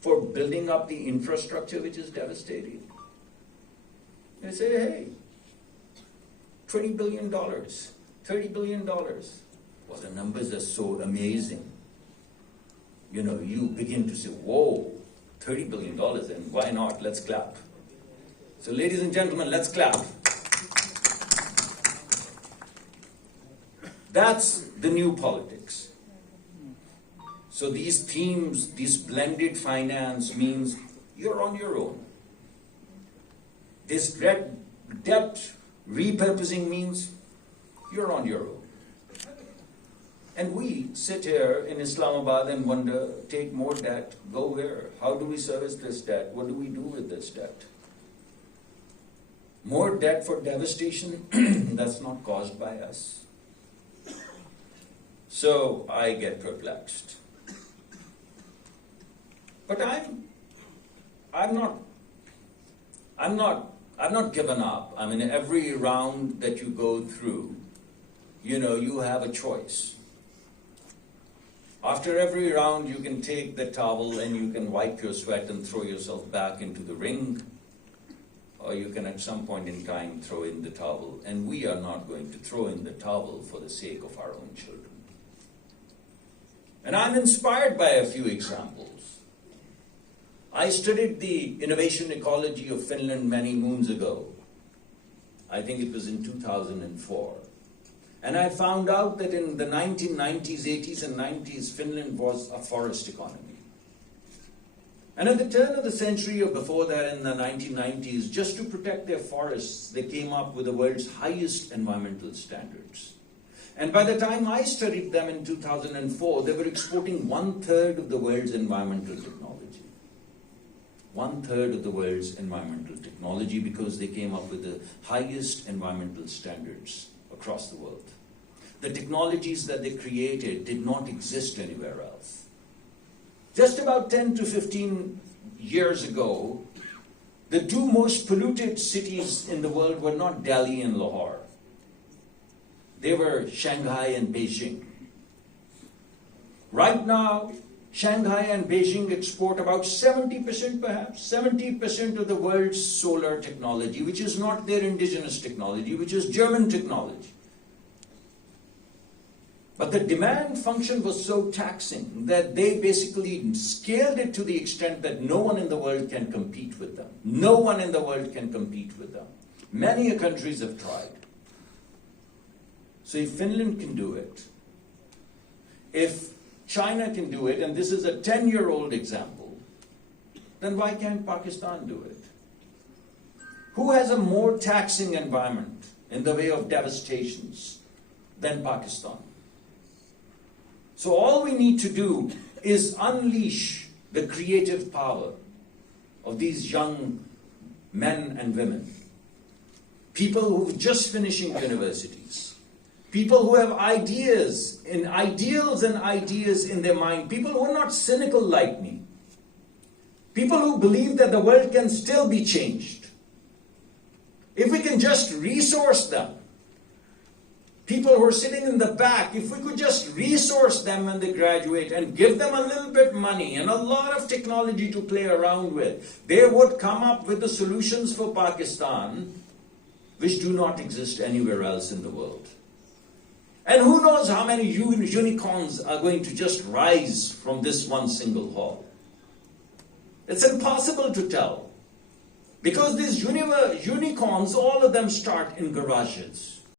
for building up the infrastructure which is devastating. They say, hey, $20 billion, $30 billion. Well, the numbers are so amazing. You know, you begin to say, whoa, $30 billion, and why not? Let's clap. So ladies and gentlemen, let's clap. That's the new politics. So these themes, this blended finance means you're on your own. This debt repurposing means you're on your own. And we sit here in Islamabad and wonder, take more debt, go where? How do we service this debt? What do we do with this debt? More debt for devastation that's not caused by us. So I get perplexed. But I'm not given up. I mean, every round that you go through, you know, you have a choice. After every round, you can take the towel and you can wipe your sweat and throw yourself back into the ring, or you can at some point in time throw in the towel. And we are not going to throw in the towel for the sake of our own children. And I'm inspired by a few examples. I studied the innovation ecology of Finland many moons ago. I think it was in 2004. And I found out that in the 1990s, 80s and 90s, Finland was a forest economy. And at the turn of the century or before that in the 1990s, just to protect their forests, they came up with the world's highest environmental standards. And by the time I studied them in 2004, they were exporting 1/3 of the world's environmental technology. 1/3 of the world's environmental technology, because they came up with the highest environmental standards across the world. The technologies that they created did not exist anywhere else. Just about 10 to 15 years ago, the two most polluted cities in the world were not Delhi and Lahore. They were Shanghai and Beijing. Right now, Shanghai and Beijing export about 70%, perhaps, 70% of the world's solar technology, which is not their indigenous technology, which is German technology. But the demand function was so taxing that they basically scaled it to the extent that no one in the world can compete with them. No one in the world can compete with them. Many countries have tried. So if Finland can do it, if China can do it, and this is a 10-year-old example, then why can't Pakistan do it? Who has a more taxing environment in the way of devastations than Pakistan? So all we need to do is unleash the creative power of these young men and women, people who are just finishing universities, people who have ideals and ideas in their mind, people who are not cynical like me, people who believe that the world can still be changed. If we can just resource them, people who are sitting in the back, if we could just resource them when they graduate and give them a little bit money and a lot of technology to play around with, they would come up with the solutions for Pakistan which do not exist anywhere else in the world. And who knows how many unicorns are going to just rise from this one single hall. It's impossible to tell. Because these unicorns, all of them start in garages.